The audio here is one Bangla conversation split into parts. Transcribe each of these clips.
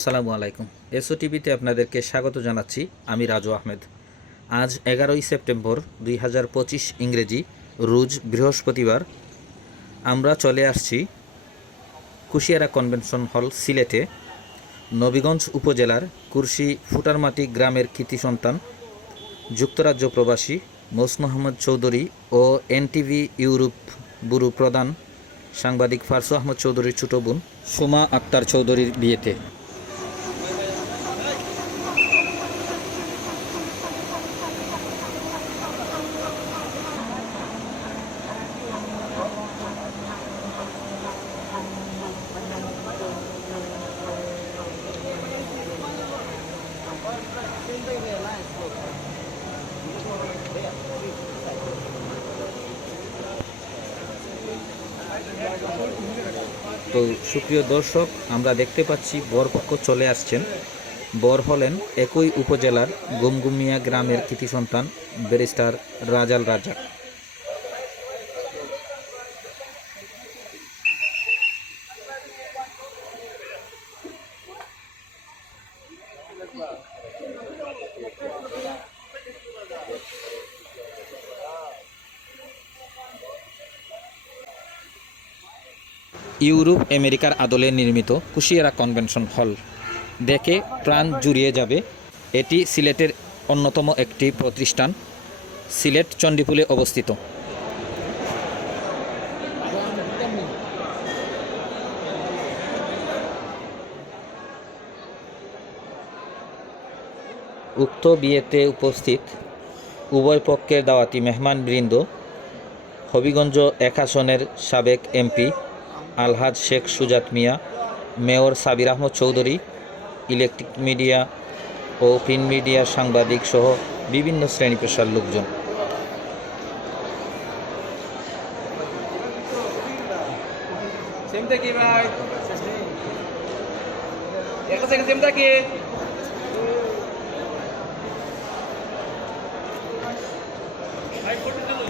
আসসালামু আলাইকুম। এসও টিভিতে আপনাদেরকে স্বাগত জানাচ্ছি আমি রাজু আহমেদ। আজ এগারোই সেপ্টেম্বর দুই হাজার পঁচিশ ইংরেজি, রোজ বৃহস্পতিবার। আমরা চলে আসছি কুশিয়ারা কনভেনশন হল সিলেটে, নবীগঞ্জ উপজেলার কুরশি ফুটারমাটি গ্রামের কৃতি সন্তান, যুক্তরাজ্য প্রবাসী মোস মোহাম্মদ চৌধুরী ও এনটিভি ইউরোপ বুরু প্রধান সাংবাদিক ফারসু আহমদ চৌধুরীর ছোট বোন সুমা আক্তার চৌধুরীর বিয়েতে। তো সুপ্রিয় দর্শক, আমরা দেখতে পাচ্ছি বরপক্ষ চলে আসছেন। বর হলেন একই উপজেলার গুমগুমিয়া গ্রামের কৃতি সন্তান ব্যারিস্টার রাজাল রাজা। ইউরোপ আমেরিকার আদলে নির্মিত কুশিয়ারা কনভেনশন হল। দেখে প্রাণ জুড়িয়ে যাবে। এটি সিলেটের অন্যতম একটি প্রতিষ্ঠান, সিলেট চণ্ডীপুলে অবস্থিত। উক্ত বিয়েতে উপস্থিত উভয় পক্ষের দাওয়াতি মেহমানবৃন্দ, হবিগঞ্জ এক আসনের সাবেক MP Alhaj Sheikh Sujat Mia, mayor Sabir Ahmad Chowdhury, electric media ও প্রিন্ট মিডিয়ার সাংবাদিক সহ বিভিন্ন শ্রেণি পেশার লোকজন। ভাই। একটা সেকেন্ড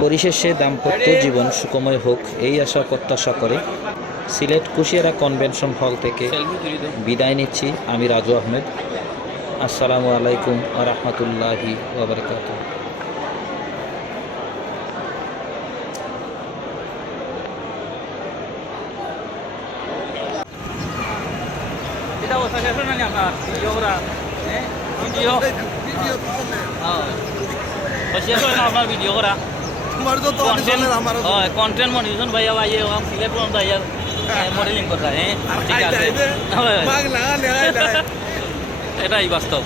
পরিশেষে দাম্পত্য জীবন সুখময় হোক এই আশা প্রত্যাশা করে সিলেট কুশিয়ারা কনভেনশন হল থেকে বিদায় নিচ্ছি। আমি রাজু আহমেদ। আসসালামু আলাইকুম আ রহমতুল্লাহি শেষ হয় না আপনার ভিডিও করা কন্টেন্ট মনিজন ভাইয়া ভাই हम সিলেক্ট করুন ভাইয়া মডেলিং করা হ্যাঁ ঠিক আছে মাগ না এটাই বাস্তব